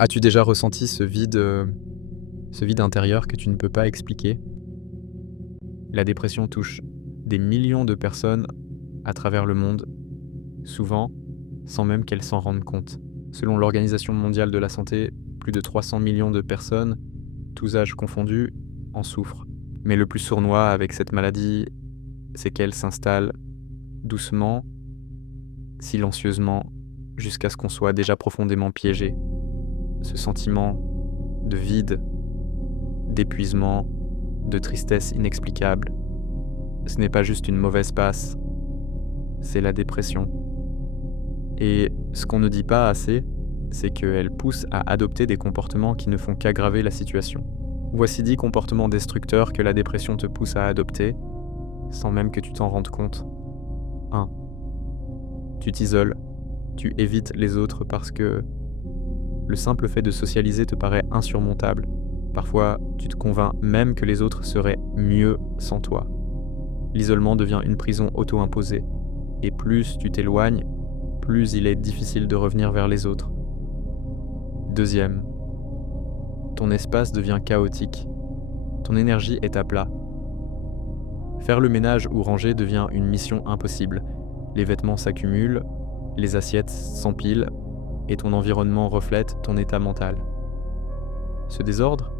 As-tu déjà ressenti ce vide intérieur que tu ne peux pas expliquer? La dépression touche des millions de personnes à travers le monde, souvent sans même qu'elles s'en rendent compte. Selon l'Organisation mondiale de la santé, plus de 300 millions de personnes, tous âges confondus, en souffrent. Mais le plus sournois avec cette maladie, c'est qu'elle s'installe doucement, silencieusement, jusqu'à ce qu'on soit déjà profondément piégé. Ce sentiment de vide, d'épuisement, de tristesse inexplicable, ce n'est pas juste une mauvaise passe, c'est la dépression. Et ce qu'on ne dit pas assez, c'est qu'elle pousse à adopter des comportements qui ne font qu'aggraver la situation. Voici 10 comportements destructeurs que la dépression te pousse à adopter, sans même que tu t'en rendes compte. 1. Tu t'isoles, tu évites les autres parce que le simple fait de socialiser te paraît insurmontable. Parfois, tu te convaincs même que les autres seraient mieux sans toi. L'isolement devient une prison auto-imposée, et plus tu t'éloignes, plus il est difficile de revenir vers les autres. 2. Ton espace devient chaotique. Ton énergie est à plat. Faire le ménage ou ranger devient une mission impossible. Les vêtements s'accumulent, les assiettes s'empilent, et ton environnement reflète ton état mental. Ce désordre,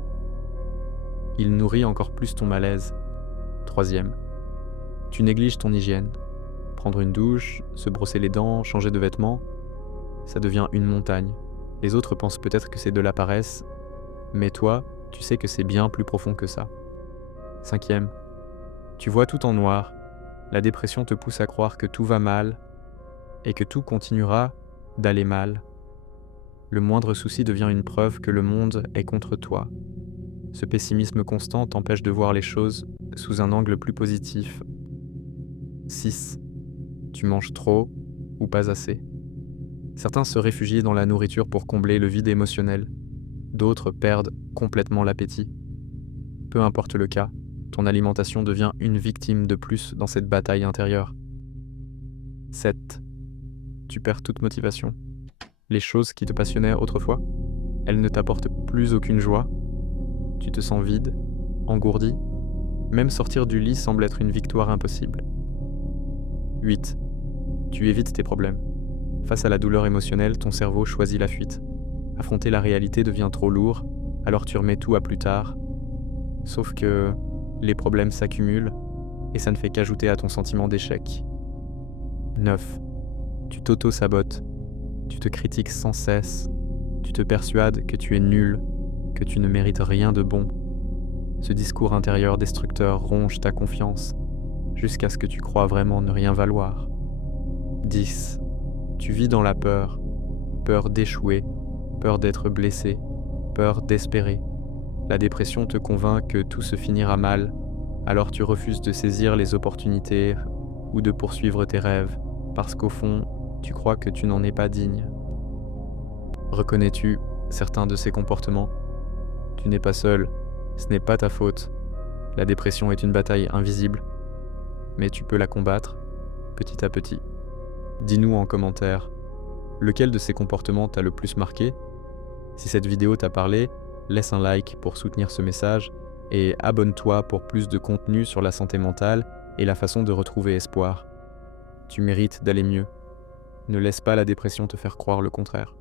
il nourrit encore plus ton malaise. 3. Tu négliges ton hygiène. Prendre une douche, se brosser les dents, changer de vêtements, ça devient une montagne. Les autres pensent peut-être que c'est de la paresse, mais toi, tu sais que c'est bien plus profond que ça. 5. Tu vois tout en noir. La dépression te pousse à croire que tout va mal et que tout continuera d'aller mal. Le moindre souci devient une preuve que le monde est contre toi. Ce pessimisme constant t'empêche de voir les choses sous un angle plus positif. 6. Tu manges trop ou pas assez. Certains se réfugient dans la nourriture pour combler le vide émotionnel. D'autres perdent complètement l'appétit. Peu importe le cas, ton alimentation devient une victime de plus dans cette bataille intérieure. 7. Tu perds toute motivation. Les choses qui te passionnaient autrefois, elles ne t'apportent plus aucune joie. Tu te sens vide, engourdi. Même sortir du lit semble être une victoire impossible. 8. Tu évites tes problèmes. Face à la douleur émotionnelle, ton cerveau choisit la fuite. Affronter la réalité devient trop lourd, alors tu remets tout à plus tard. Sauf que les problèmes s'accumulent et ça ne fait qu'ajouter à ton sentiment d'échec. 9. Tu t'auto-sabotes. Tu te critiques sans cesse. Tu te persuades que tu es nul, que tu ne mérites rien de bon. Ce discours intérieur destructeur ronge ta confiance, jusqu'à ce que tu crois vraiment ne rien valoir. 10. Tu vis dans la peur. Peur d'échouer, peur d'être blessé, peur d'espérer. La dépression te convainc que tout se finira mal, alors tu refuses de saisir les opportunités ou de poursuivre tes rêves, parce qu'au fond, tu crois que tu n'en es pas digne. Reconnais-tu certains de ces comportements? Tu n'es pas seul, ce n'est pas ta faute. La dépression est une bataille invisible, mais tu peux la combattre petit à petit. Dis-nous en commentaire, lequel de ces comportements t'a le plus marqué? Si cette vidéo t'a parlé, laisse un like pour soutenir ce message et abonne-toi pour plus de contenu sur la santé mentale et la façon de retrouver espoir. Tu mérites d'aller mieux. Ne laisse pas la dépression te faire croire le contraire.